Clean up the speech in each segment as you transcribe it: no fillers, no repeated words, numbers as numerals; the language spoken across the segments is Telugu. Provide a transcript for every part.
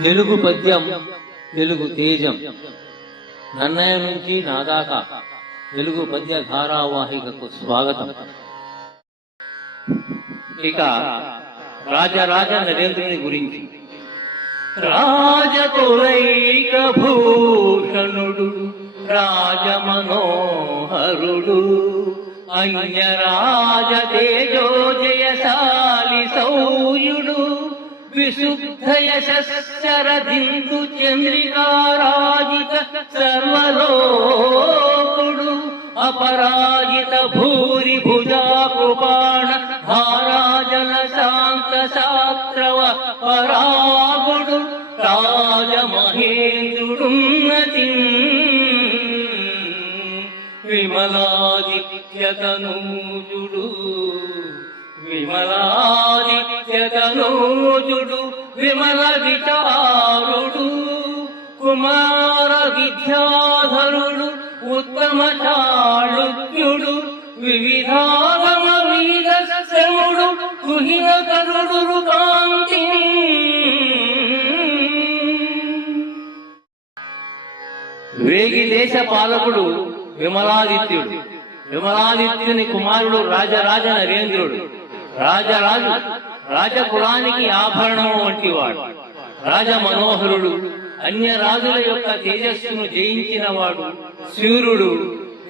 తెలుగు పద్యం తెలుగు తేజం నన్నయ నుంచి నాదాకా తెలుగు పద్య ధారావాహికకు స్వాగతం. ఇక రాజరాజ నరేంద్రుని గురించి. రాజకులైక భూషణుడు రాజమనోహరుడు అన్యరాజ తేజోజయశాలి సౌర్యుడు విశుద్ధ యశస్సరదిందు చంద్రికారాజిత సర్వలోకుడు అపరాజిత భూరి భుజా కృపాణ ధారాజల శాంత శాస్త్రవ పరాగుడు రాజమహేంద్రుడున్నతి విమలాదిత్యతనూజుడు విమలాదిత్యతనూజుడు విమల విచారుడు కుమార విద్యాధరుడు ఉత్తమ చాళుక్యుడు వివిధాగమ వీరశ్రముడు కుహిన కరుడు కాంతి. వేగి దేశ పాలకుడు విమలాదిత్యుడు. విమలాదిత్యుని కుమారుడు రాజరాజ నరేంద్రుడు. రాజరాజు రాజకులానికి ఆభరణం వంటి వాడు. రాజ మనోహరుడు అన్య రాజుల యొక్క తేజస్సును జయించిన వాడు. శూరుడు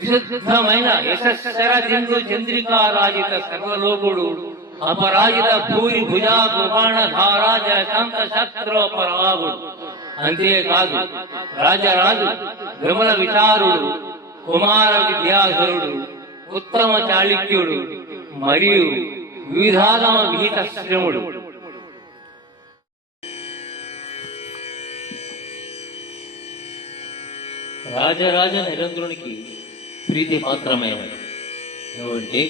విశుద్ధమైన యశస్సరదిందు చంద్రికారాజిత సర్వలోకుడు అపరాజిత భూరి భుజా కృపాణ ధారాజ శాంత శస్త్రోపరాగుడు. అంతేకాదు రాజరాజు విమల విచారుడు కుమార విద్యాధరుడు ఉత్తమ చాళుక్యుడు మరియు వివిధాగమ విహిత శ్రముడు. రాజరాజ నరేంద్రునికి ప్రీతి పాత్రమైనది ఏమంటే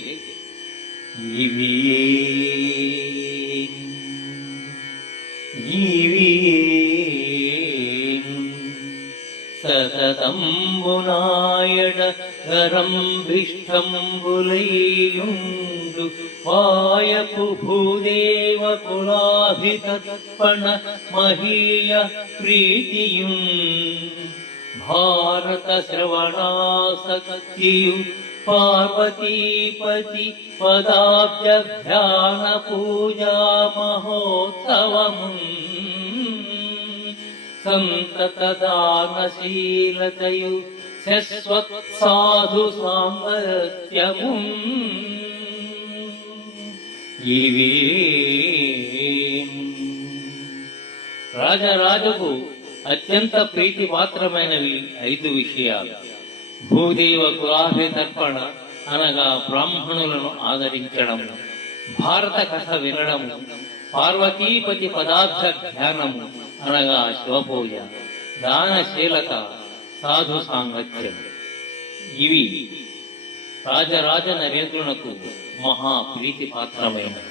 సతతంబునాయడ గరంభిష్టంబులైయుండు వాయపు భూదేవ కులాభితర్పణ మహీయ ప్రీతియుం భారత శ్రవణాసక్తియు పార్వతీపతి పదాబ్జ ధ్యాన పూజా మహోత్సవము సంతత దానశీలతయు శశ్వత్ సాధు సాంగత్యము. ఇవి రాజరాజుకు అత్యంత ప్రీతి పాత్రమైనవి 5 విషయాలు. భూదేవ కులాభితర్పణ అనగా బ్రాహ్మణులను ఆదరించడం, భారత కథ వినడము, పార్వతీపతి పదార్థ ధ్యానము అనగా శివపూజ, దానశీలత, సాధు సాంగత్యం. ఇవి రాజరాజ నరేంద్రునకు మహా ప్రీతి పాత్రమైనవి.